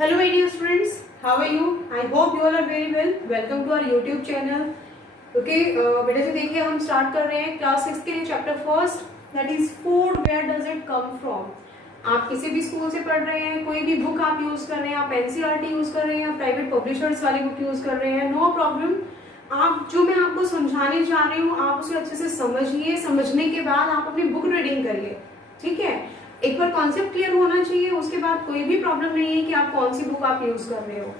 Hello my dear students, how are you? I hope you all are very well. Welcome to our YouTube channel. Okay, बेटा जी देखिए हम start कर रहे हैं class 6 के लिए chapter first, that is food, where does it come from. आप किसी भी स्कूल से पढ़ रहे हैं, कोई भी बुक आप यूज कर रहे हैं, आप एनसीईआरटी यूज कर रहे हैं, प्राइवेट पब्लिशर्स वाली बुक यूज कर रहे हैं, नो प्रॉब्लम। आप जो मैं आपको समझाने जा रही हूँ आप उसे अच्छे से समझिए, समझने के बाद आप अपनी बुक रीडिंग करिए, ठीक है। एक बार कॉन्सेप्ट क्लियर होना चाहिए, उसके बाद कोई भी प्रॉब्लम नहीं है कि आप कौन सी बुक आप यूज कर रहे हो,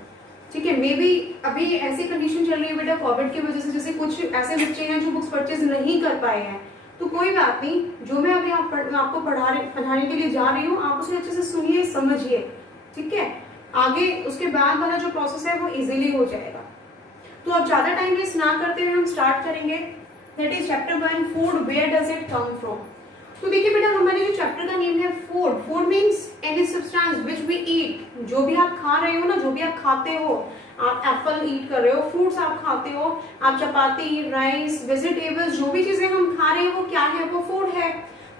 ठीक है। मे बी अभी ऐसी कंडीशन चल रही है बेटा कोविड की वजह से, जैसे कुछ ऐसे बच्चे हैं जो बुक्स परचेज नहीं कर पाए हैं, तो कोई बात नहीं, जो मैं अभी आपको पढ़ाने के लिए जा रही हूँ आप उसे अच्छे से सुनिए, समझिए, ठीक है। आगे उसके बाद वाला जो प्रोसेस है वो इजीली हो जाएगा। तो अब ज्यादा टाइम वेस्ट ना करते हुए हम स्टार्ट करेंगे। That is chapter 1, food, where does it come from. तो देखिए बेटा हमारे जो चैप्टर का नेम है food. Food means any substance which we eat. जो भी आप खा रहे हो ना, जो भी आप खाते हो, आप एप्पल ईट कर रहे हो, फ्रूट्स आप खाते हो, आप चपाती, राइस, वेजिटेबल्स, जो भी चीजें हम खा रहे हैं वो क्या है, वो फूड है।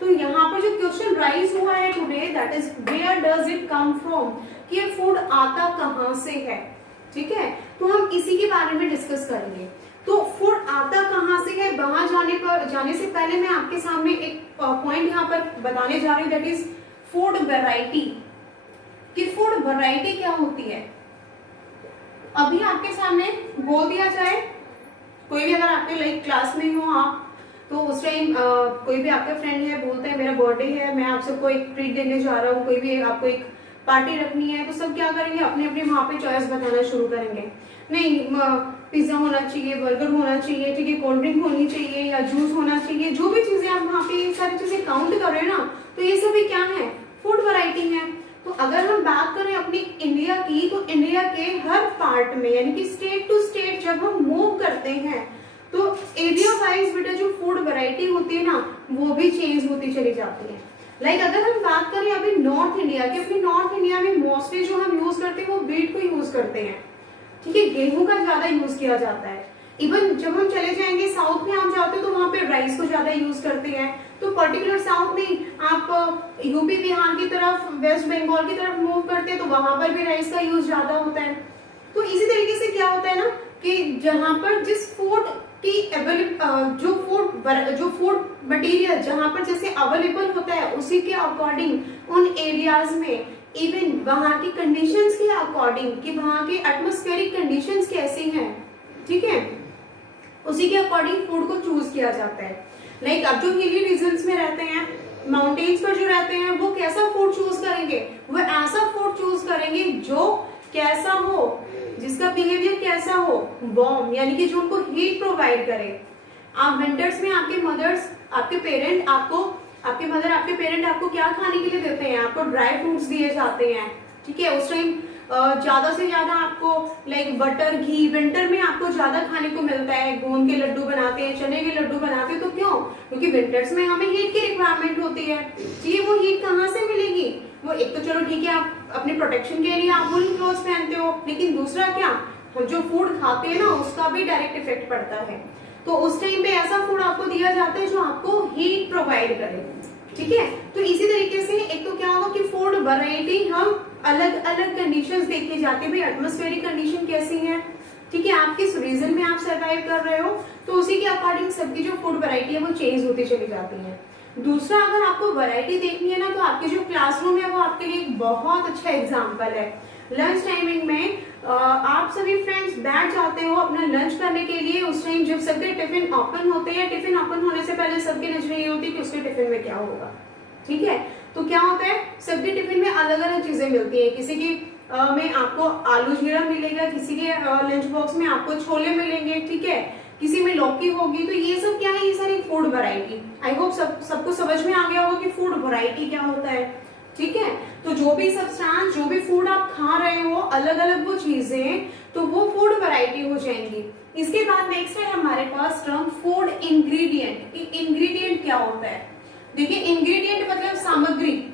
तो यहाँ पर जो क्वेश्चन राइज हुआ है today, that is where does it come from, कि ये फूड आता कहाँ से है, ठीक है। तो हम इसी के बारे में डिस्कस करेंगे। तो फूड आता कहाँ से है, वहां जाने से पहले मैं आपके सामने एक पॉइंट यहाँ पर बताने जा रही हूँ, दैट इज फूड वैरायटी। कि फूड वैरायटी क्या होती है, अभी आपके सामने बोल दिया जाए। कोई भी अगर आपके लाइक क्लास में हो आप, तो उस टाइम कोई भी आपका फ्रेंड है, बोलते हैं मेरा बर्थडे है, मैं आप सबको एक ट्रीट देने जा रहा हूँ, कोई भी आपको एक पार्टी रखनी है, तो सब क्या करेंगे, अपने अपने वहां पे चॉइस बताना शुरू करेंगे। नहीं, पिज्जा होना चाहिए, बर्गर होना चाहिए, ठीक है, कोल्ड ड्रिंक होनी चाहिए या जूस होना चाहिए, जो भी चीजें आप वहाँ पे सारी चीजें काउंट कर रहे हैं ना, तो ये सभी क्या है, फूड वैरायटी है। तो अगर हम बात करें अपनी इंडिया की, तो इंडिया के हर पार्ट में, यानी कि स्टेट टू स्टेट जब हम मूव करते हैं, तो एरिया वाइज बेटा जो फूड वैरायटी होती है ना, वो भी चेंज होती चली जाती है। लाइक अगर हम बात करें अभी नॉर्थ इंडिया की, अपनी नॉर्थ इंडिया में मोस्टली जो हम यूज करते हैं वो व्हीट को यूज करते हैं, ठीक है, गेहूं का ज्यादा यूज किया जाता है। इवन जब हम चले जाएंगे साउथ में आप जाते हो तो वहां पे राइस को ज्यादा यूज करते हैं। तो पर्टिकुलर साउथ में आप यूपी बिहार की तरफ, वेस्ट बंगाल की तरफ मूव करते हैं, तो वहां पर भी राइस का यूज ज्यादा होता है। तो इसी तरीके से क्या होता है ना, कि जहां पर जिस फूड की जो फूड मटेरियल जहां पर जैसे अवेलेबल होता है, उसी के अकॉर्डिंग उन एरियाज में, इवन वहां की कंडीशंस के अकॉर्डिंग, कि वहां के एटमॉस्फेरिक कंडीशंस कैसी हैं, ठीक है, उसी के अकॉर्डिंग फूड को चूज किया जाता है। लाइक अब जो हिली रीजन्स में रहते हैं, माउंटेन्स पर जो रहते हैं, वो कैसा फूड चूज करेंगे, वो ऐसा फूड चूज करेंगे जो कैसा हो, जिसका बिहेवियर कैसा हो, वार्म, यानी कि जो उनको हीट प्रोवाइड करे। आप विंटर्स में आपके मदर्स, आपके पेरेंट आपको क्या खाने के लिए देते हैं, आपको ड्राई फ्रूट्स दिए जाते हैं, ठीक है। उस टाइम ज्यादा से ज्यादा आपको लाइक बटर, घी, विंटर में आपको ज्यादा खाने को मिलता है। गोंद के लड्डू बनाते हैं, चने के लड्डू बनाते हैं, तो क्यों, क्योंकि विंटर्स में हमें हीट की रिक्वायरमेंट होती है। ठीक, वो हीट कहाँ से मिलेगी, वो एक तो चलो ठीक है, आप अपने प्रोटेक्शन के लिए आप वुलन क्लॉथ्स पहनते हो, लेकिन दूसरा क्या, हम जो फूड खाते हैं ना, उसका भी डायरेक्ट इफेक्ट पड़ता है। तो उस टाइम पे ऐसा फूड आपको दिया जाता है जो आपको हीट प्रोवाइड करे, ठीक है। तो इसी तरीके से एक तो क्या होगा कि फूड वैरायटी हम अलग अलग कंडीशंस देखे जाते हैं, भाई एटमॉस्फेरिक कंडीशन कैसी है, ठीक है, आप किस रीजन में आप सर्वाइव कर रहे हो, तो उसी के अकॉर्डिंग सबकी जो फूड वैरायटी है वो चेंज होती चली जाती है। दूसरा, अगर आपको वैरायटी देखनी है ना, तो आपके जो क्लासरूम है वो आपके लिए एक बहुत अच्छा एग्जाम्पल है। लंच टाइमिंग में आप सभी फ्रेंड्स बैठ जाते हो अपना लंच करने के लिए। उस टाइम जब सबके टिफिन ओपन होते हैं, टिफिन ओपन होने से पहले सबकी नजर ये होती है कि उसके टिफिन में क्या होगा, ठीक है। तो क्या होता है, सबके टिफिन में अलग अलग चीजें मिलती है। किसी की में आपको आलू जीरा मिलेगा, किसी के लंच बॉक्स में आपको छोले मिलेंगे, ठीक है, किसी में लौकी होगी। तो ये सब क्या है, ये सारी फूड वैरायटी। आई होप सबको समझ में आ गया होगा कि फूड वैरायटी क्या होता है, ठीक है। तो जो भी सब्सटेंस, जो भी फूड आप खा रहे हो, अलग अलग वो चीजें, तो वो फूड वैरायटी हो जाएंगी। इसके बाद नेक्स्ट है हमारे पास टर्म फूड इंग्रेडिएंट। इंग्रेडिएंट क्या होता है, देखिए इंग्रेडिएंट मतलब सामग्री।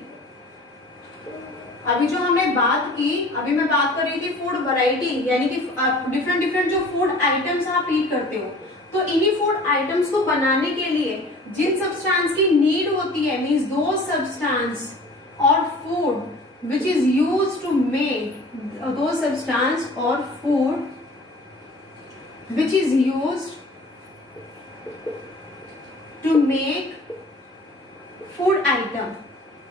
अभी जो हमने बात की, अभी मैं बात कर रही थी फूड वैरायटी, यानी कि डिफरेंट डिफरेंट जो फूड आइटम्स आप ईट करते हो, तो इन्हीं फूड आइटम्स को बनाने के लिए जिन सब्सटेंस की नीड होती है, मींस दो सब्सटेंस और food which is used to make those substance or food which is used to make food item।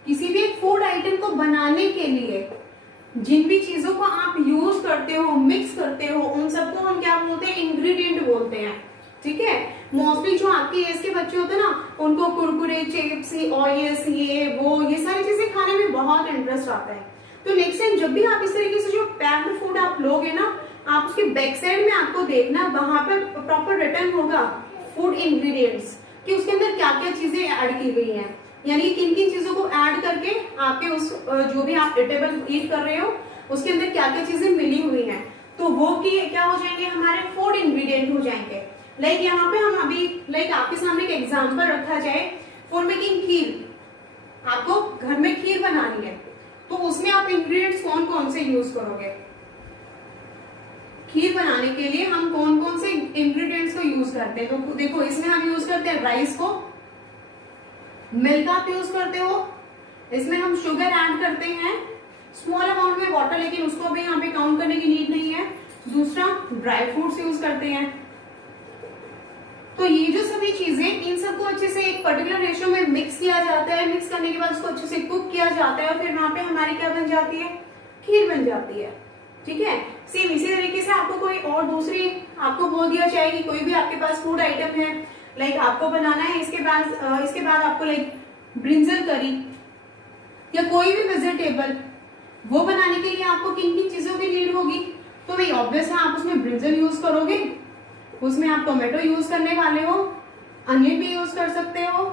किसी भी एक फूड आइटम को बनाने के लिए जिन भी चीजों को आप यूज करते हो, मिक्स करते हो, उन सबको हम क्या बोलते हैं? इंग्रेडिएंट बोलते हैं। ठीक है, मोस्टली जो आपके एज के बच्चे होते हैं ना, उनको कुरकुरे, चिप्स, ऑयल्स, ये वो, ये सारी चीजें खाने में बहुत इंटरेस्ट आता है। तो नेक्स्ट टाइम जब भी आप इस तरीके से जो पैक्ड फूड आप लोगे ना, आप उसके बैक साइड में आपको देखना, वहां पर प्रॉपर रिटर्न होगा फूड इंग्रेडिएंट्स कि उसके अंदर क्या क्या चीजें ऐड की गई हैं, यानी किन किन चीजों को ऐड करके आपके उस जो भी आप ईटेबल ईट कर रहे हो उसके अंदर क्या क्या चीजें मिली हुई हैं, तो वो की क्या हो जाएंगे? हमारे फूड इंग्रेडिएंट हो जाएंगे। लाइक यहाँ पे हम अभी लाइक आपके सामने एक एग्जांपल रखा जाए फॉर मेकिंग खीर। आपको घर में खीर बनानी है, तो उसमें आप इंग्रेडिएंट्स कौन कौन से यूज करोगे? खीर बनाने के लिए हम कौन कौन से इंग्रेडिएंट्स को यूज करते हैं? तो देखो, इसमें हम यूज करते हैं राइस को, मिल्क आप यूज करते हो, इसमें हम शुगर ऐड करते हैं, स्मॉल अमाउंट में वाटर, लेकिन उसको भी यहाँ पे काउंट करने की नीड नहीं है। दूसरा, ड्राई फ्रूट्स यूज करते हैं। तो ये जो सभी चीजें, इन सबको अच्छे से एक पर्टिकुलर रेशियो में मिक्स किया जाता है। मिक्स करने के बाद उसको अच्छे से कुक किया जाता है और फिर वहां पे हमारी क्या बन जाती है? खीर बन जाती है। ठीक है, सेम इसी तरीके से आपको कोई और दूसरी आपको बोल दिया जाए कि कोई भी आपके पास फूड आइटम है, लाइक आपको बनाना है, इसके बाद आपको लाइक ब्रिंजल करी या कोई भी वेजिटेबल, वो बनाने के लिए आपको किन किन चीजों की नीड होगी? तो भाई ऑब्वियस है, आप उसमें ब्रिंजल यूज करोगे, उसमें आप टोमेटो यूज करने वाले हो, अनियन भी यूज कर सकते हो,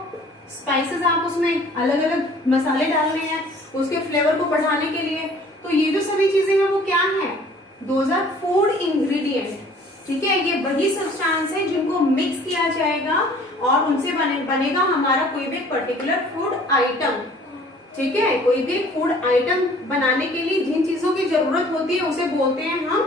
स्पाइसेस आप उसमें अलग अलग मसाले डालने हैं उसके फ्लेवर को बढ़ाने के लिए। तो ये जो सभी चीजें हैं वो क्या है? Those are food ingredient. ठीक है, ये वही सब्सटेंस है जिनको मिक्स किया जाएगा और उनसे बनेगा हमारा कोई भी पर्टिकुलर फूड आइटम। ठीक है, कोई भी फूड आइटम बनाने के लिए जिन चीजों की जरूरत होती है उसे बोलते हैं हम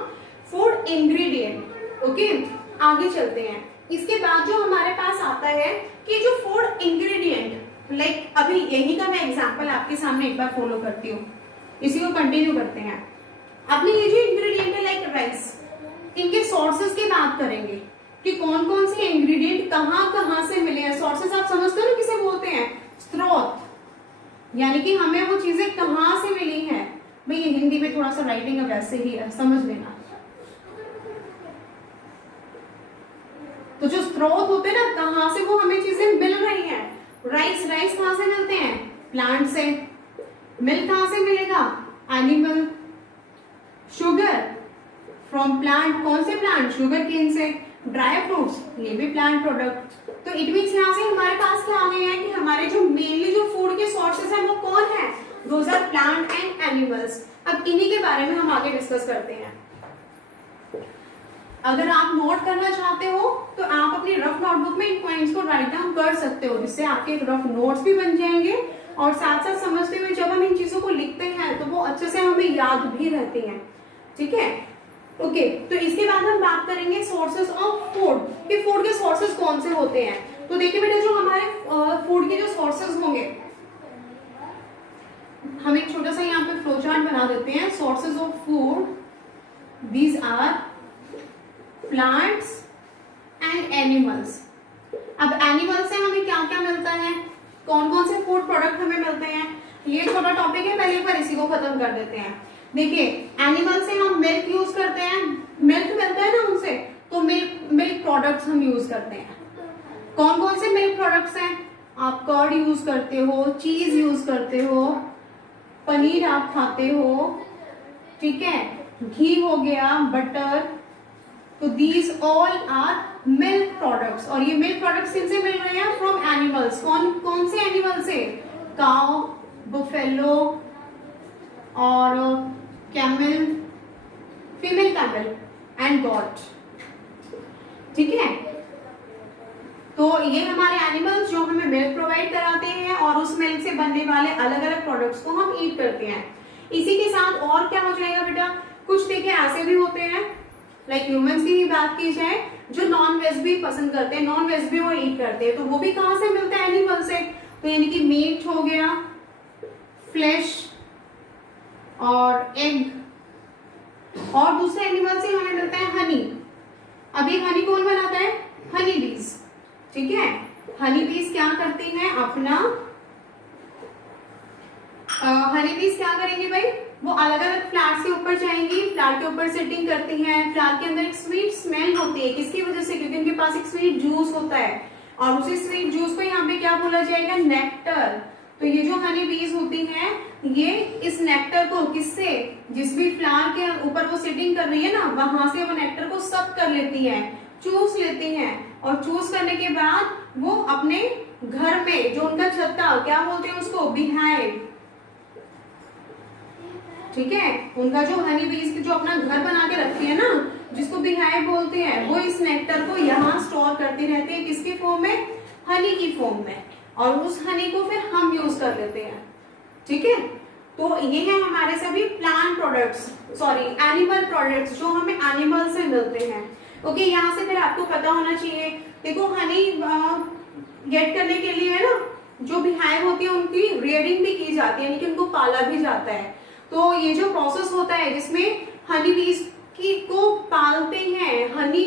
फूड इंग्रेडिएंट। ओके, आगे चलते हैं। इसके बाद जो हमारे पास आता है कि जो फूड इंग्रेडिएंट, लाइक अभी यही का मैं एग्जांपल आपके सामने एक बार फॉलो करती हूँ, इसी को कंटिन्यू करते हैं। अपने ये जो इंग्रेडिएंट है लाइक राइस, इनके सोर्सेस की बात करेंगे कि कौन कौन से इंग्रेडिएंट कहाँ से मिले हैं। सोर्सेस आप समझते हो ना किसे बोलते हैं? स्रोत, यानी कि हमें वो चीजें कहाँ से मिली हैं। भाई ये हिंदी में थोड़ा सा राइटिंग है, वैसे ही है, समझ लेना। तो जो स्रोत होते हैं ना, कहाँ से वो हमें चीजें मिल रही हैं। राइस कहाँ से मिलते हैं? प्लांट से। मिल्क कहाँ से मिलेगा? एनिमल। शुगर फ्रॉम प्लांट, कौन से प्लांट? शुगर केन से। ड्राई फ्रूट्स, ये भी प्लांट प्रोडक्ट। तो इट मीन्स यहाँ से हमारे पास क्या आ गया है कि हमारे जो मेनली जो फूड के सोर्सेस हैं वो कौन है? Those are plant and animals. अब इन्हीं के बारे में हम आगे डिस्कस करते हैं। अगर आप नोट करना चाहते हो तो आप अपनी रफ नोटबुक में इन पॉइंट्स को राइट डाउन कर सकते हो, जिससे आपके रफ नोट्स भी बन जाएंगे और साथ साथ समझते हुए जब हम इन चीजों को लिखते हैं तो वो अच्छे से हमें याद भी रहती हैं। ठीक है, ओके। तो इसके बाद हम बात करेंगे सोर्सेस ऑफ फूड, कि फूड के सोर्सेस कौन से होते हैं। तो देखिए बेटा, जो हमारे फूड के जो सोर्सेस होंगे, हम एक छोटा सा यहाँ पे फ्लो चार्ट बना देते हैं। Sources of food, these are plants and animals. अब एनिमल से हमें क्या क्या मिलता है, कौन कौन से फूड प्रोडक्ट हमें मिलते हैं, ये छोटा टॉपिक है, पहले एक बार इसी को खत्म कर देते हैं। देखिए, एनिमल से हम मिल्क यूज करते हैं, मिल्क मिलता है ना उनसे, तो मिल्क प्रोडक्ट्स हम यूज करते हैं। कौन कौन से मिल्क प्रोडक्ट्स हैं? आप कर्ड यूज करते हो, चीज यूज करते हो, पनीर आप खाते हो, ठीक है, घी हो गया, बटर। तो these all are milk products. और ये मिल्क प्रोडक्ट्स किनसे मिल रहे हैं? From animals. कौन कौन से एनिमल से? काउ, बुफेलो और camel, female camel and goat. ठीक है, तो ये हमारे एनिमल्स जो हमें मिल्क प्रोवाइड कराते हैं और उस मिल्क से बनने वाले अलग अलग प्रोडक्ट्स को हम ईट करते हैं। इसी के साथ और क्या हो जाएगा बेटा, कुछ देखिए ऐसे भी होते हैं, लाइक ह्यूमंस की ही बात की जाए, जो नॉन वेज भी पसंद करते हैं, नॉन वेज भी वो ईट करते हैं, तो वो भी कहाँ से मिलता है? एनिमल से। तो यानी कि मीट हो गया, फ्लैश, और एग, और दूसरे एनिमल से हमें मिलता है हनी। अब ये हनी कौन बनाता है? हनी बीज। ठीक है, हनी बीज क्या करती हैं अपना, हनी बीज क्या करेंगे भाई, वो अलग अलग फ्लावर्स के ऊपर जाएंगी, फ्लावर के ऊपर सेटिंग करती हैं। फ्लावर के अंदर एक स्वीट स्मेल होती है, किसकी वजह से? क्योंकि उनके पास एक स्वीट जूस होता है, और उसी स्वीट जूस को यहाँ पे क्या बोला जाएगा? नेक्टर। तो ये जो हनी बीज होती हैं, ये इस नेक्टर को किससे, जिस भी फ्लावर के ऊपर वो सेटिंग कर रही है ना, वहां से वो नेक्टर को सक कर लेती हैं, चूस लेती हैं, और चूस करने के बाद वो अपने घर में जो उनका छत्ता, क्या बोलते हैं उसको? बीहाइव। ठीक है, उनका जो हनी बीज जो अपना घर बना के रखती है ना, जिसको बीहाइव बोलते हैं, वो इस नेक्टर को यहाँ स्टोर करती रहती है, किसकी फॉर्म में? हनी की फॉर्म में, और उस हनी को फिर हम यूज कर लेते हैं। ठीक है, तो ये है हमारे सभी plant products, sorry animal products, जो हमें एनिमल से मिलते हैं। ओके, यहाँ से फिर आपको पता होना चाहिए, देखो हनी गेट करने के लिए है ना, जो बीहाइव होती है उनकी रियरिंग भी की जाती है, यानी कि उनको पाला भी जाता है। तो ये जो प्रोसेस होता है जिसमें हनी बीज की को पालते हैं, हनी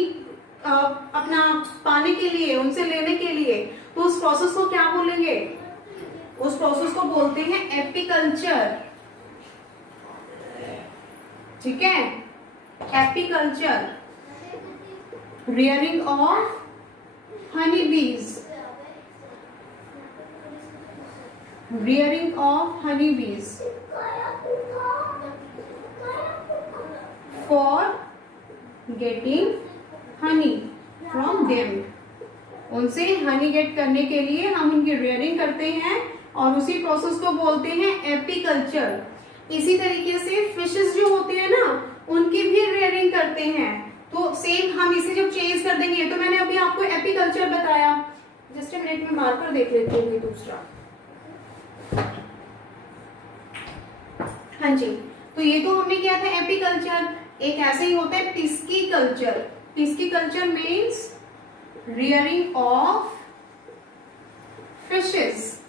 अपना पाने के लिए, उनसे लेने के लिए, तो उस प्रोसेस को क्या बोलेंगे? उस प्रोसेस को बोलते हैं एपीकल्चर। ठीक है, एपीकल्चर, रियरिंग ऑफ हनी बीज, रियरिंग ऑफ हनी बीज for getting honey from them। उनसे हनी गेट करने के लिए हम उनकी रियरिंग करते हैं, और उसी प्रोसेस को बोलते हैं एपीकल्चर। इसी तरीके से फिशेस जो होती है ना, उनकी भी रियरिंग करते हैं। तो सेम हम इसे जब चेंज कर देंगे, तो मैंने अभी आपको एपीकल्चर बताया, जस्ट ए मिनट में मार्कर देख लेती हूँ दूसरा। हाँ जी, तो ये तो हमने किया था एपीकल्चर। एक ऐसे ही होता है pisciculture. Pisciculture means rearing of fishes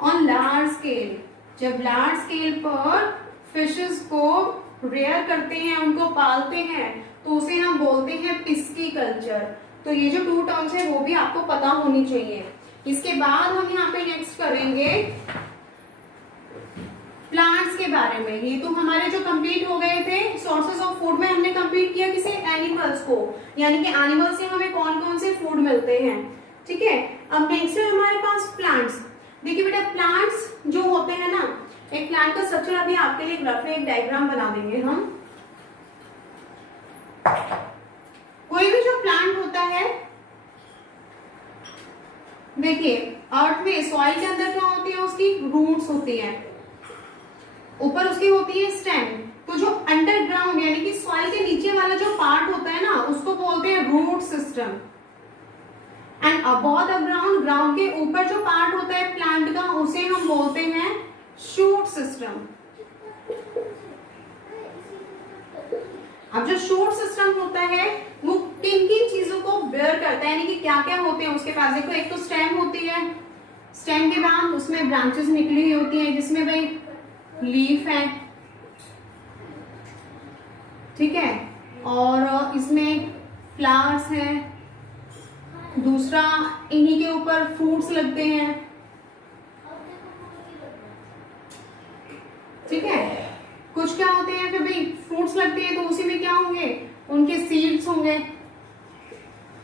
on large scale. जब लार्ज स्केल पर फिशेस को रेयर करते हैं, उनको पालते हैं, तो उसे हम बोलते हैं पिस्कीकल्चर। तो ये जो टू टर्म्स है वो भी आपको पता होनी चाहिए। इसके बाद हम यहाँ पे नेक्स्ट करेंगे प्लांट्स के बारे में। ये तो हमारे जो कंप्लीट हो गए थे, सोर्सेस ऑफ फूड में हमने कंप्लीट किया किसे? एनिमल्स को, यानी कि एनिमल से हमें कौन कौन से फूड मिलते हैं। ठीक है, अब नेक्स्ट है हमारे पास प्लांट्स। देखिए बेटा, प्लांट्स जो होते हैं ना, एक प्लांट का स्ट्रक्चर अभी आपके लिए रफली एक डायग्राम बना देंगे हम। कोई भी जो प्लांट होता है, देखिए अर्थ में सॉइल के अंदर क्या होती है? उसकी रूट्स होती है, ऊपर उसकी होती है स्टेम। तो जो अंडरग्राउंड यानी कि सॉइल के नीचे वाला जो पार्ट होता है ना, उसको बोलते हैं root system. And above the ground, ground के ऊपर जो पार्ट होता है प्लांट का, उसे हम बोलते हैं शूट सिस्टम। अब जो शूट सिस्टम होता है वो किन किन चीजों को बेयर करता है, यानी कि क्या क्या होते हैं उसके पास? देखो, एक तो स्टेम होती है, स्टेम के बाद उसमें ब्रांचेस निकली हुई होती हैं, जिसमें भाई लीफ है, ठीक है, और इसमें फ्लावर्स हैं, दूसरा इन्हीं के ऊपर फ्रूट्स लगते हैं। ठीक है, कुछ क्या होते हैं फिर भाई, फ्रूट्स लगते हैं तो उसी में क्या होंगे? उनके सीड्स होंगे।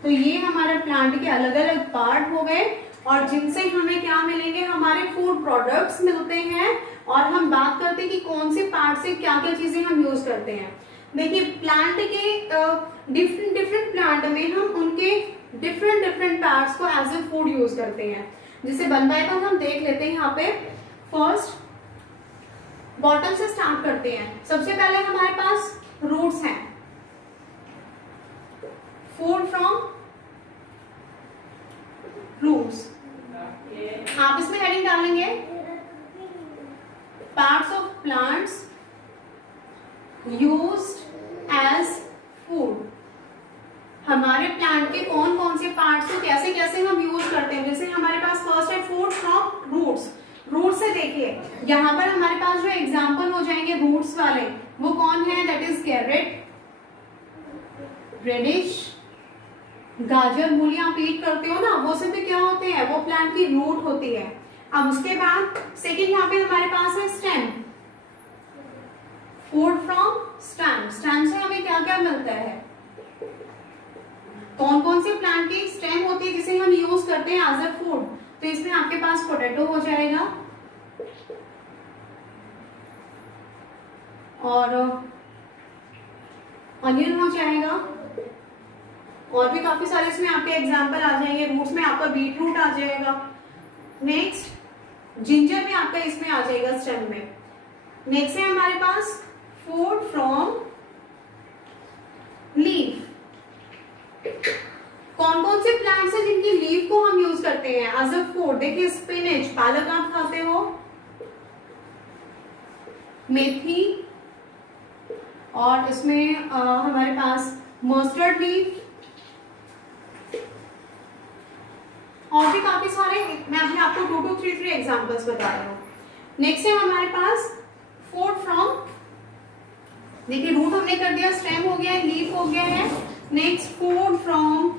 तो ये हमारे प्लांट के अलग अलग पार्ट हो गए, और जिनसे हमें क्या मिलेंगे? हमारे फूड प्रोडक्ट्स मिलते हैं। और हम बात करते हैं कि कौन से पार्ट से क्या क्या चीजें हम यूज करते हैं। देखिए, प्लांट के डिफरेंट प्लांट में हम उनके डिफरेंट पार्ट्स को एज ए फूड यूज करते हैं। जिसे वन बाय वन हम देख लेते हैं। यहाँ पे फर्स्ट बॉटम से स्टार्ट करते हैं। सबसे पहले हमारे पास रूट्स हैं, फूड फ्रॉम रूट्स। आप इसमें हेडिंग डालेंगे parts of plants used as food. हमारे प्लांट के कौन कौन से पार्ट्स को कैसे कैसे हम यूज करते हैं। जैसे हमारे पास फर्स्ट है फूड फ्रॉम रूट्स। रूट से देख देखिए यहाँ पर हमारे पास जो एग्जाम्पल हो जाएंगे रूट्स वाले, वो कौन है? दैट इज कैरेट, रेडिश, गाजर, मूली आप ईट करते हो ना, वो सब भी क्या होते हैं? वो प्लांट की रूट होती है। अब उसके बाद सेकेंड यहाँ पे हमारे पास है stem, food from stem. Stem से हमें क्या क्या मिलता है? कौन कौन से प्लांट की स्टेम होती है जिसे हम यूज करते हैं एज अ फूड? तो इसमें आपके पास पोटैटो हो जाएगा और अनियन हो जाएगा, और भी काफी सारे इसमें आपके एग्जाम्पल आ जाएंगे। रूट्स में आपका बीट रूट आ जाएगा, नेक्स्ट जिंजर भी आपका इसमें आ जाएगा स्टेम में। नेक्स्ट है हमारे पास फूड फ्रॉम लीफ। कौन कौन से प्लांट्स हैं जिनकी लीफ को हम यूज करते हैं एज अ फूड? देखिए स्पिनच, पालक आप खाते हो, मेथी, और इसमें हमारे पास मस्टर्ड लीफ, और भी काफी सारे, मैं अभी आपको 2 to 3 एग्जांपल्स बता रही हूँ। नेक्स्ट है हमारे पास फूड फ्रॉम, देखिए रूट हमने कर दिया, स्टेम हो गया है, लीफ हो गया है। Next food from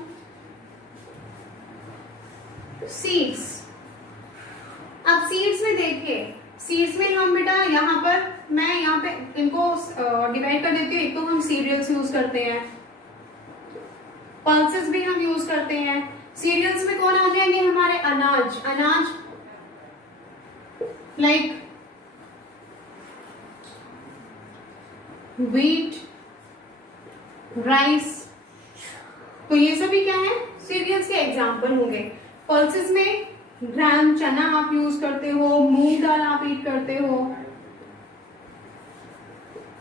seeds. अब सीड्स में देखिए, सीड्स में हम बेटा यहाँ पर, मैं यहाँ पे इनको डिवाइड कर देती हूँ। एक तो हम सीरियल्स यूज करते हैं, पल्सेस भी हम यूज करते हैं। सीरियल्स में कौन आ जाएंगे हमारे? अनाज, अनाज लाइक व्हीट, राइस, तो ये सभी क्या है? सीरियल्स के एग्जाम्पल होंगे। पल्सेस में ग्राम, चना आप यूज करते हो, मूंग दाल आप ईट करते हो,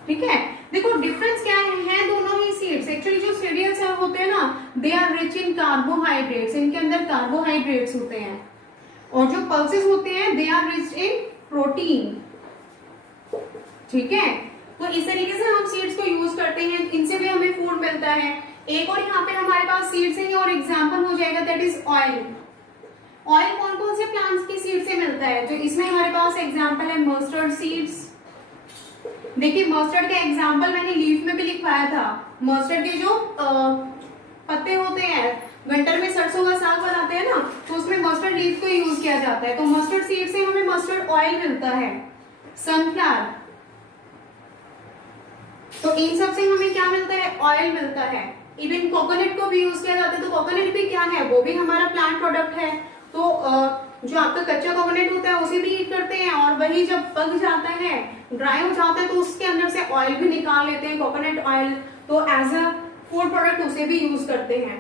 ठीक है। देखो डिफरेंस क्या है दोनों ही सीड्स। एक्चुअली जो सीरियल्स होते हैं ना, they are rich in carbohydrates, इनके अंदर कार्बोहाइड्रेट्स होते हैं, और जो पल्सेस होते हैं they are rich in protein, ठीक है। तो इस तरीके से हम सीड्स को यूज करते हैं, इनसे भी हमें फूड मिलता है। एक और यहाँ पे हमारे पास सीड्स है और एग्जाम्पल हो जाएगा, दैट इज ऑयल। ऑयल कौन कौन से प्लांट्स की सीड से मिलता है? तो इसमें हमारे पास एग्जाम्पल है मस्टर्ड सीड्स। देखिए मस्टर्ड का एग्जाम्पल मैंने लीफ में भी लिखवाया था। मस्टर्ड के जो पत्ते होते हैं, विंटर में सरसों का साग बनाते हैं ना, तो उसमें मस्टर्ड लीफ को यूज किया जाता है। तो मस्टर्ड सीड से हमें मस्टर्ड ऑयल मिलता है। सनफ्लावर, तो इन सब से हमें क्या मिलता है? ऑयल मिलता है। इवन कोकोनट को भी यूज किया जाता है, तो कोकोनट भी क्या है? वो भी हमारा प्लांट प्रोडक्ट है। तो जो आपका कच्चा कोकोनट होता है उसे भी ईट करते हैं, और वही जब पक जाता है, ड्राई हो जाता है, तो उसके अंदर से ऑयल भी निकाल लेते हैं, कोकोनट ऑयल, तो एज अ फूड प्रोडक्ट उसे भी यूज करते हैं।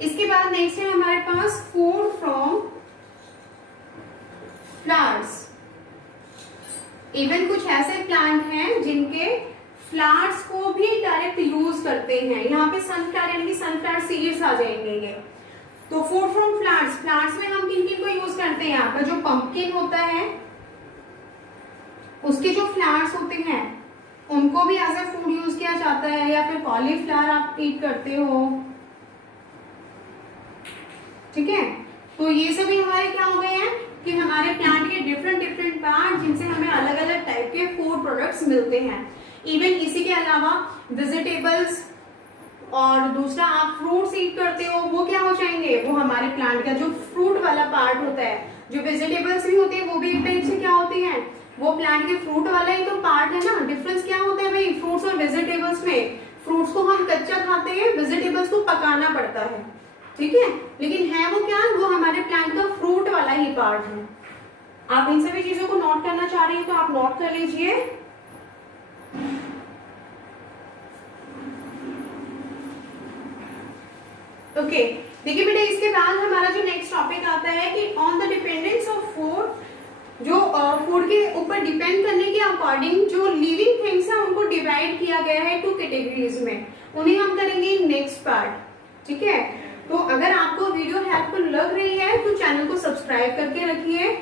इसके बाद नेक्स्ट है हमारे पास फूड फ्रॉम फ्लावर्स। इवन कुछ ऐसे प्लांट हैं जिनके फ्लावर्स को भी डायरेक्ट यूज करते हैं। यहाँ पे सनफ्लावर यानी कि सनफ्लावर सीड्स आ जाएंगे ये। तो फूड फ्रॉम फ्लावर्स, फ्लावर्स में हम किन किन को यूज करते हैं? आपका जो पंपकिन होता है उसके जो फ्लावर्स होते हैं उनको भी एज ए फूड यूज किया जाता है, या फिर कॉलीफ्लावर आप ईट करते हो, ठीक है। तो ये सभी हमारे क्या हो गए हैं कि हमारे प्लांट के डिफरेंट डिफरेंट पार्ट, जिनसे हमें अलग अलग टाइप के फूड प्रोडक्ट्स मिलते हैं। इवन इसी के अलावा वेजिटेबल्स और दूसरा आप फ्रूट्स ईट करते हो, वो क्या हो जाएंगे? वो हमारे प्लांट का जो फ्रूट वाला पार्ट होता है। जो वेजिटेबल्स भी होती है वो भी एक टाइप से क्या होती है? वो प्लांट के फ्रूट वाला ही तो पार्ट है ना। डिफरेंस क्या होता है भाई फ्रूट्स और वेजिटेबल्स में? फ्रूट्स को हम कच्चा खाते हैं, वेजिटेबल्स को पकाना पड़ता है, ठीक है। लेकिन है वो क्या? वो हमारे प्लांट का फ्रूट वाला ही पार्ट है। आप इन सभी चीजों को नोट करना चाह रही हैं तो आप नोट कर लीजिए। ओके, देखिए बेटा इसके बाद हमारा जो नेक्स्ट टॉपिक आता है कि on the dependence of food, जो फूड के ऊपर डिपेंड करने के अकॉर्डिंग जो लिविंग थिंग्स है उनको डिवाइड किया गया है 2 कैटेगरीज में। उन्हें हम करेंगे नेक्स्ट पार्ट, ठीक है। तो अगर आपको वीडियो हेल्पफुल लग रही है तो चैनल को सब्सक्राइब करके रखिए,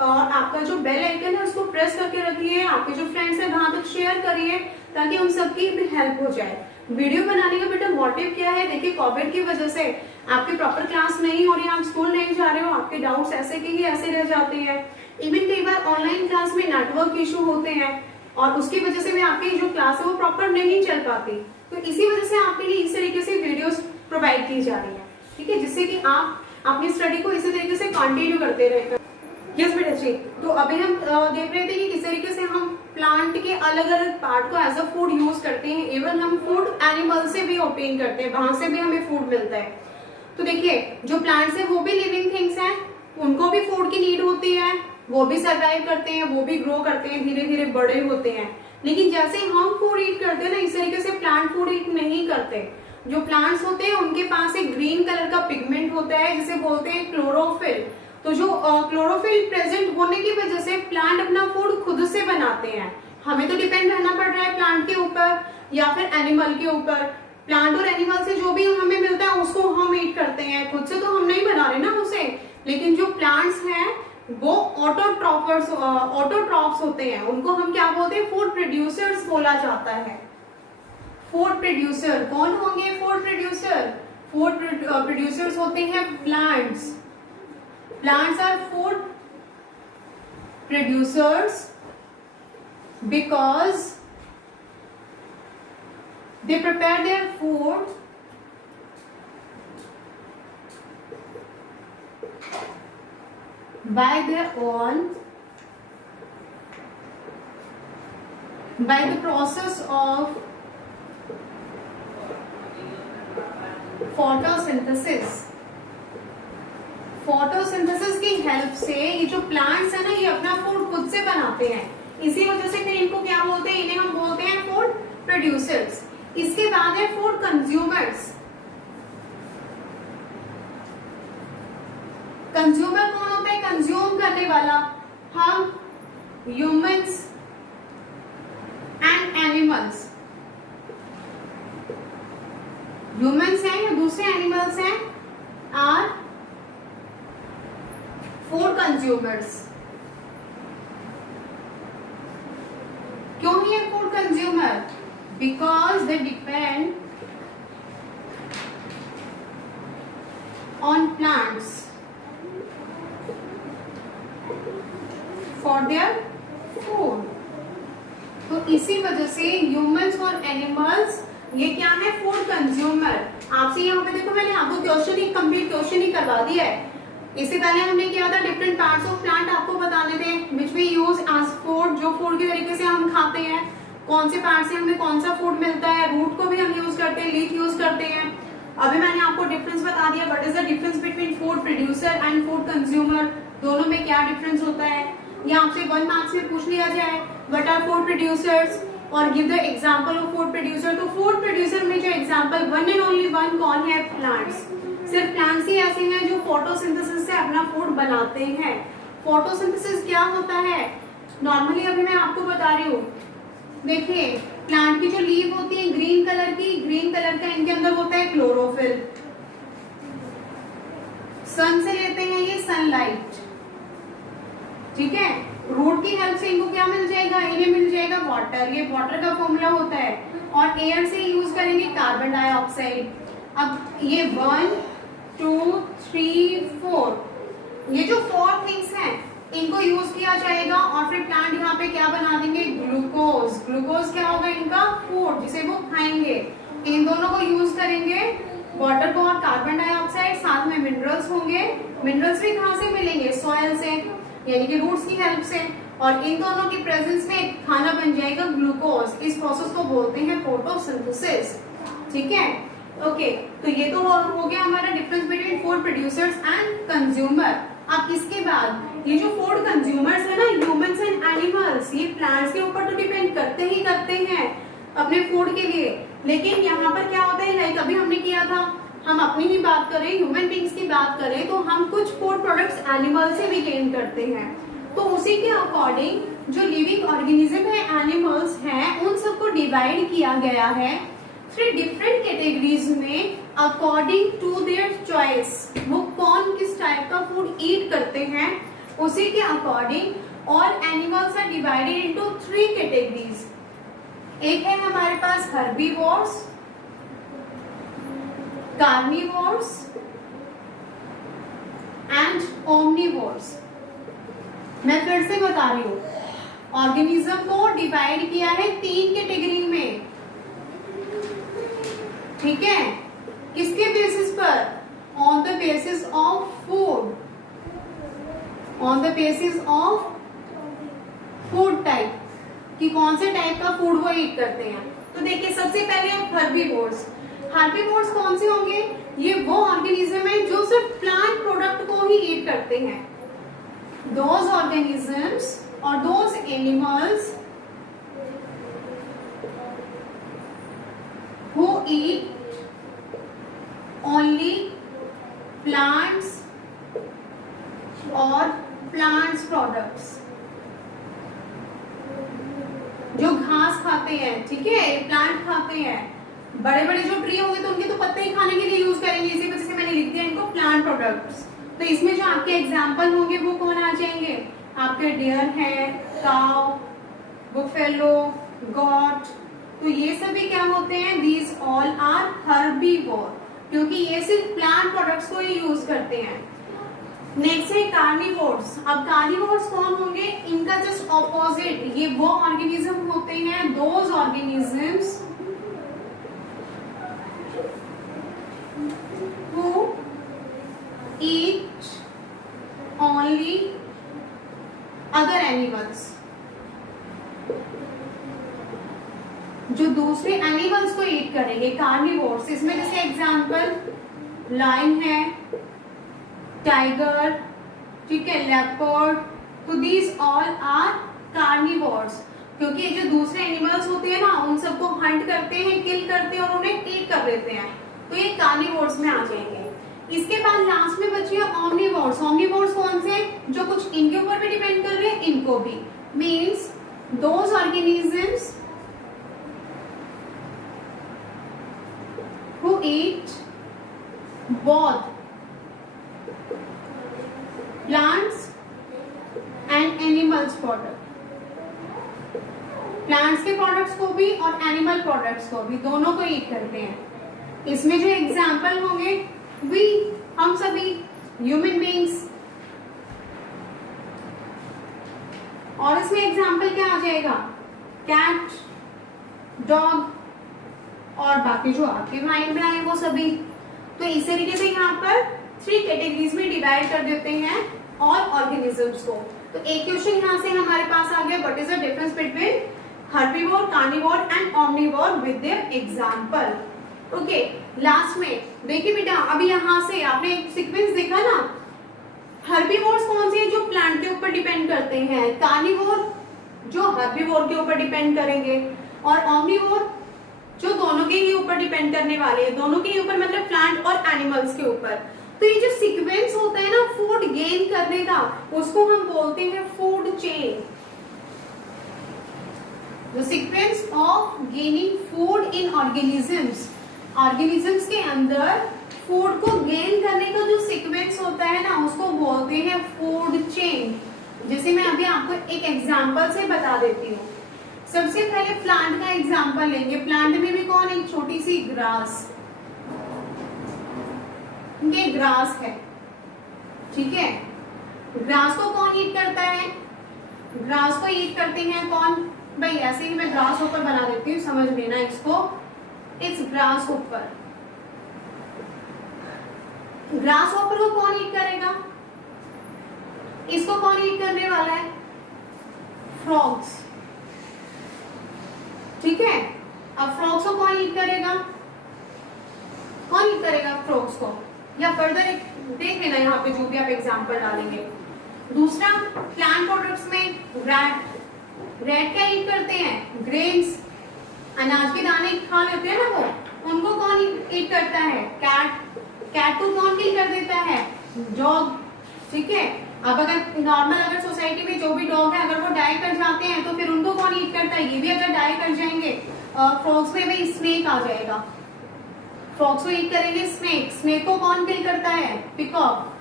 और आपका जो बेल आइकन है उसको प्रेस करके रखिए। आपके जो फ्रेंड्स हैं वहां तक शेयर करिए ताकि उन सबकी भी हेल्प हो जाए। वीडियो बनाने का बेटा मोटिव क्या है? देखिए कोविड की वजह से आपकी प्रॉपर क्लास नहीं हो रही है, आप स्कूल नहीं जा रहे हो, आपके डाउट्स ऐसे के ही ऐसे रह जाते हैं। इवन कई बार ऑनलाइन क्लास नेटवर्क इशू होते हैं और उसकी वजह से भी आपकी जो क्लास है वो प्रॉपर नहीं चल पाती। तो इसी वजह से आपके लिए इस तरीके से वीडियोस प्रोवाइड की जा रही है, ठीक है, जिससे कि आप अपनी स्टडी को इसी तरीके से कंटिन्यू करते रहे। यस बेटा जी, तो अभी हम देख रहे थे कि किस तरीके से हम प्लांट के अलग अलग पार्ट को एज अ फूड यूज करते हैं। इवन हम फूड एनिमल से भी ऑब्टेन करते हैं, वहां से भी हमें फूड मिलता है। तो देखिए, जो प्लांट्स है वो भी लिविंग थिंग्स हैं, उनको भी फूड की नीड होती है, वो भी सर्वाइव करते हैं, वो भी ग्रो करते हैं, धीरे धीरे बड़े होते हैं। लेकिन जैसे हम फूड ईट करते हैं ना, इस तरीके से प्लांट फूड ईट नहीं करते। जो प्लांट्स होते हैं उनके पास एक ग्रीन कलर का पिगमेंट होता है जिसे बोलते हैं क्लोरोफिल। तो जो क्लोरोफिल प्रेजेंट होने की वजह से प्लांट अपना फूड खुद से बनाते हैं। हमें तो डिपेंड रहना पड़ रहा है प्लांट के ऊपर या फिर एनिमल के ऊपर। प्लांट और एनिमल से जो भी हमें मिलता है उसको हम ईट करते हैं, खुद से तो हम नहीं बना रहे ना उसे। लेकिन जो प्लांट्स हैं वो ऑटोट्रॉफ्स होते हैं, उनको हम क्या बोलते हैं, फूड प्रोड्यूसर्स बोला जाता है। फूड प्रोड्यूसर कौन होंगे? फूड प्रोड्यूसर, फूड प्रोड्यूसर्स होते हैं plants. Plants are food producers because they prepare their food by their own, by the process of photosynthesis। Photosynthesis की हेल्प से ये जो प्लांट्स है ना, ये अपना फूड खुद से बनाते हैं। इसी वजह से फिर इनको क्या बोलते हैं? इन्हें हम बोलते हैं फूड प्रोड्यूसर्स। इसके बाद है फूड कंज्यूमर्स। कंज्यूमर कौन होता है? कंज्यूम करने वाला। हम ह्यूमंस एंड एनिमल्स, ह्यूमंस हैं या दूसरे एनिमल्स हैं, आर फूड कंज्यूमर्स। क्यों ये food consumer? Because they depend on plants for their food. तो इसी वजह से ह्यूमंस और एनिमल्स ये क्या है? Food consumer. आपसे यहाँ पे देखो, मैंने आपको क्वेश्चन ही कंप्लीट क्वेश्चन ही करवा दिया है। इससे पहले हमने किया था डिफरेंट पार्ट्स ऑफ प्लांट आपको बताने थे, which we use as food, जो फूड के तरीके से हम खाते हैं, कौन से पार्ट से हमें कौन सा फूड मिलता है। रूट को भी हम यूज करते हैं, लीफ यूज करते हैं। अभी मैंने आपको डिफरेंस बता दिया, what is the difference between food producer and food consumer, दोनों में क्या डिफरेंस होता है। या आपसे 1 मार्क्स में पूछ लिया जाए व्हाट आर फूड प्रोड्यूसर्स और give the example of food producer, तो फूड प्रोड्यूसर में जो example one and only one कौन है? प्लांट्स। सिर्फ प्लांट्स ही ऐसे हैं जो फोटोसिंथेसिस से अपना फूड बनाते हैं। फोटोसिंथेसिस क्या होता है? नॉर्मली अभी मैं आपको बता रही हूँ, देखिए प्लांट की जो लीव होती है ग्रीन कलर की, ग्रीन कलर का इनके अंदर होता है क्लोरोफिल। सन से लेते हैं ये सनलाइट, ठीक है। रूट की हेल्प से इनको क्या मिल जाएगा? इन्हें मिल जाएगा वाटर, ये वाटर का फॉर्मूला होता है। और एयर से यूज करेंगे कार्बन डाइऑक्साइड। अब ये 1 2 3 4, ये जो 4 थिंग्स हैं इनको यूज किया जाएगा और फिर प्लांट यहाँ पे क्या बना देंगे? ग्लूकोज। ग्लूकोज क्या होगा? इनका फूड, जिसे वो खाएंगे। इन दोनों को यूज करेंगे, वाटर को और कार्बन डाइऑक्साइड, साथ में मिनरल्स होंगे। मिनरल्स भी कहाँ से मिलेंगे? सॉइल से, यानी कि रूट्स की हेल्प से। और इन दोनों की प्रेजेंस में खाना बन जाएगा ग्लूकोज। इस प्रोसेस को बोलते हैं फोटोसिंथेसिस, ठीक है। ओके, तो ये तो हो गया हमारा difference between food producers and consumer. अब इसके बाद ये जो फूड कंज्यूमर्स है ना, ह्यूमंस एंड एनिमल्स, ये प्लांट्स के ऊपर तो डिपेंड करते ही करते हैं अपने फूड के लिए। लेकिन यहाँ पर क्या होता है, लाइक अभी हमने किया था, हम अपनी ही बात करें, ह्यूमन बींग्स की बात करें, तो हम कुछ फूड प्रोडक्ट्स एनिमल से भी गेन करते हैं। तो उसी के अकॉर्डिंग जो लिविंग ऑर्गेनिज्म है, एनिमल्स हैं, उन सबको डिवाइड किया गया है 3 डिफरेंट कैटेगरीज में अकॉर्डिंग टू देयर चॉइस। वो कौन किस टाइप का फूड ईट करते हैं उसी के अकॉर्डिंग। और animals are divided into 3 categories. एक है हमारे पास हर्बीवोर्स, कार्निवोर्स एंड ओमनिवोर्स। मैं फिर से बता रही हूँ, ऑर्गेनिज्म को डिवाइड किया है 3 कैटेगरी में, ठीक है। किसके बेसिस पर? On the basis of food, on the basis of food type, कि कौन से टाइप का फूड वो ईट करते हैं। तो देखिए सबसे पहले हर्बीवोर्स। हर्बीवोर्स कौन से होंगे? ये वो ऑर्गेनिज्म है जो सिर्फ प्लांट प्रोडक्ट को ही ईट करते हैं। दोज ऑर्गेनिजम्स और those animals who eat only plants or plants products, जो घास खाते हैं, ठीक है, प्लांट खाते हैं। बड़े बड़े जो ट्री होंगे तो उनके तो पत्ते ही खाने के लिए यूज करेंगे, इसी वजह से मैंने लिख दिया इनको प्लांट प्रोडक्ट्स। तो इसमें जो आपके एग्जाम्पल होंगे वो कौन आ जाएंगे? आपके डियर है, काउ, बुफेलो, गॉट। तो ये सभी क्या होते हैं? दीज ऑल आर हर्बीवोर, क्योंकि ये सिर्फ प्लांट प्रोडक्ट्स को ही यूज करते हैं। नेक्स्ट है कार्निवोर्स। अब कार्निवोर्स कौन होंगे? इनका जस्ट ऑपोजिट, ये वो ऑर्गेनिज्म होते हैं, those organisms who eat only other animals, जो दूसरे एनिमल्स को ईट करेंगे, कार्निवोर्स। इसमें जैसे एग्जांपल लायन है, टाइगर, ठीक है, लेपर्ड। तो दीज ऑल आर कार्निवोर्स, क्योंकि ये जो दूसरे एनिमल्स होते हैं ना उन सबको हंट करते हैं, किल करते हैं और उन्हें ईट कर देते हैं, तो ये कार्निवोर्स में आ जाएंगे। इसके बाद लास्ट में बची है ओमनिवोर्स। ओमनिवोर्स कौन से? जो कुछ इनके ऊपर भी डिपेंड कर रहे हैं, इनको भी, means those organisms who eat both plants and animals product, plants के प्रोडक्ट्स को भी और एनिमल प्रोडक्ट्स को भी, दोनों को ईट करते हैं। इसमें जो एग्जाम्पल होंगे वी, हम सभी ह्यूमन बीइंग्स, और इसमें एग्जाम्पल क्या आ जाएगा? कैट, डॉग और बाकी जो आपके माइंड में आए वो सभी। तो इस तरीके से यहाँ पर 3 कैटेगरीज में डिवाइड कर देते हैं ऑल ऑर्गेनिजम्स को। तो एक क्वेश्चन यहाँ से हमारे पास आ गया, what is the difference between herbivore, carnivore and omnivore with their example. Okay, last में देखिए बेटा, अभी यहाँ से आपने एक सीक्वेंस देखा ना, हर्बीवोर्स कौन से हैं? जो प्लांट के ऊपर डिपेंड करते हैं, कार्निवोर जो हर्बीवोर के ऊपर डिपेंड करेंगे, और ओमनिवोर जो दोनों के ही ऊपर डिपेंड करने वाले हैं, दोनों के ही ऊपर मतलब प्लांट और एनिमल्स के ऊपर। तो ये जो सीक्वेंस होता है ना फूड गेन करने का, उसको हम बोलते हैं food chain. The sequence of gaining food in organisms, organisms के अंदर फूड को गेन करने का जो सीक्वेंस होता है ना, उसको बोलते हैं फूड चेन। जैसे मैं अभी आपको एक एग्जांपल से बता देती हूँ। सबसे पहले प्लांट का एग्जांपल लेंगे। प्लांट में भी कौन? एक छोटी सी ग्रास, ये ग्रास है, ठीक है। ग्रास को कौन ईट करता है? ग्रास को ईट करते हैं कौन? भाई ऐसे ही मैं ग्रास ऊपर बना देती हूँ, समझ लेना इसको। इस ग्रास ऊपर, ग्रास ऊपर को कौन ईट करेगा? इसको कौन ईट करने वाला है? फ्रॉग्स, ठीक है। अब फ्रॉग्स को कौन ईट करेगा? कौन ईट करेगा फ्रॉग्स को? या फर्दर देख लेना यहाँ पे जो भी आप एग्जांपल डालेंगे। दूसरा, प्लांट प्रोडक्ट्स में रैट, रैट क्या ईट करते हैं? ग्रेन्स, अनाज के दाने खा लेते हैं ना वो, उनको कौन ईट करता है? कैट, कैट को कौन किल कर देता है? डॉग, ठीक है। अब अगर नॉर्मल अगर सोसाइटी में जो भी डॉग है अगर वो डाई कर जाते हैं तो फिर उनको कौन ईट करता है? ये भी अगर डाई कर जाएंगे। फ्रॉग्स में भी स्नेक आ जाएगा, फ्रॉग्स को ईट करेंगे स्नेक। स्नेक को कौन किल करता है? पिकॉक,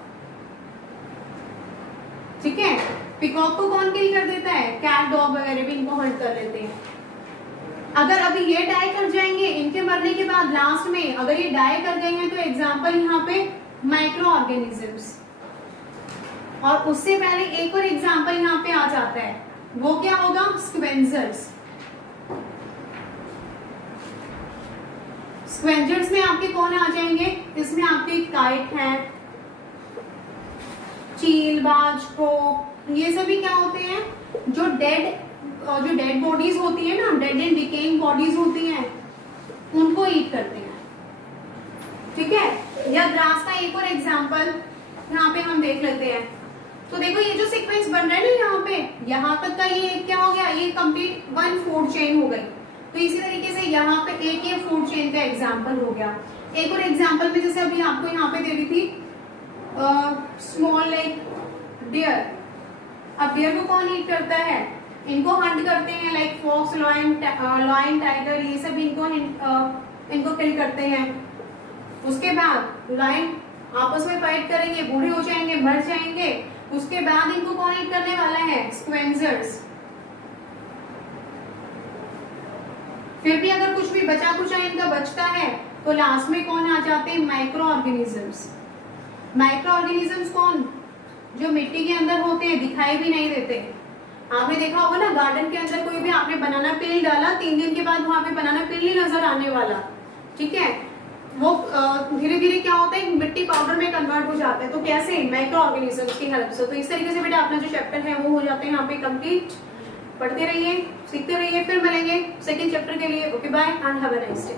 ठीक है। पिकॉक को कौन किल कर देता है? कैट, डॉग वगैरह भी इनको हंट कर लेते हैं। अगर अभी ये डाई कर जाएंगे, इनके मरने के बाद लास्ट में अगर ये डाई कर गए हैं, तो एग्जाम्पल यहाँ पे माइक्रो ऑर्गेनिजम्स। और उससे पहले एक और एग्जाम्पल यहाँ पे आ जाता है, वो क्या होगा? स्क्वेंजर्स। स्क्वेंजर्स में आपके कौन आ जाएंगे? इसमें आपके काइट है, चील, बाज, क्रोक, ये सभी क्या होते हैं? जो डेड बॉडीज होती है ना, डेड एंड डिकेइंग बॉडीज होती हैं, उनको ईट करते हैं। ठीक है। या ग्रास का एक और एग्जांपल यहाँ पे हम देख लेते हैं। तो देखो ये जो सीक्वेंस बन रहा है ना यहाँ तक का, ये क्या हो गया? ये कंप्लीट वन फूड चेन हो गई। तो इसी तरीके से यहाँ पे एक ये फूड चेन का एग्जांपल हो गया। एक और एग्जांपल में जैसे अभी आपको यहाँ पे दे दी थी स्मॉल लाइक डियर। अब डियर को कौन ईट करता है? इनको हंट करते हैं, लाइक फॉक्स, लॉयन, टाइगर, ये सब इनको किल करते हैं। उसके बाद लॉयन आपस में फाइट करेंगे, बूढ़े हो जाएंगे, मर जाएंगे। उसके बाद इनको कौन ईट करने वाला है? स्क्वेंजर्स। फिर भी अगर कुछ भी बचा कुचा इनका बचता है तो लास्ट में कौन आ जाते हैं? Micro organisms. माइक्रो ऑर्गेनिजम्स कौन? जो मिट्टी के अंदर होते हैं, दिखाई भी नहीं देते। आपने देखा होगा ना गार्डन के अंदर कोई भी आपने बनाना पेल डाला, 3 दिन के बाद वहां पे बनाना पेल नहीं नजर आने वाला। ठीक है। वो धीरे धीरे क्या होता है? मिट्टी पाउडर में कन्वर्ट हो जाता है। तो कैसे? माइक्रो ऑर्गेनिजम्स की हेल्प से। तो इस तरीके से बेटा अपना जो चैप्टर है वो हो जाते हैं यहाँ पे कंप्लीट। पढ़ते रहिए, सीखते रहिए, फिर मिलेंगे सेकेंड चैप्टर के लिए। Okay bye and have a nice day.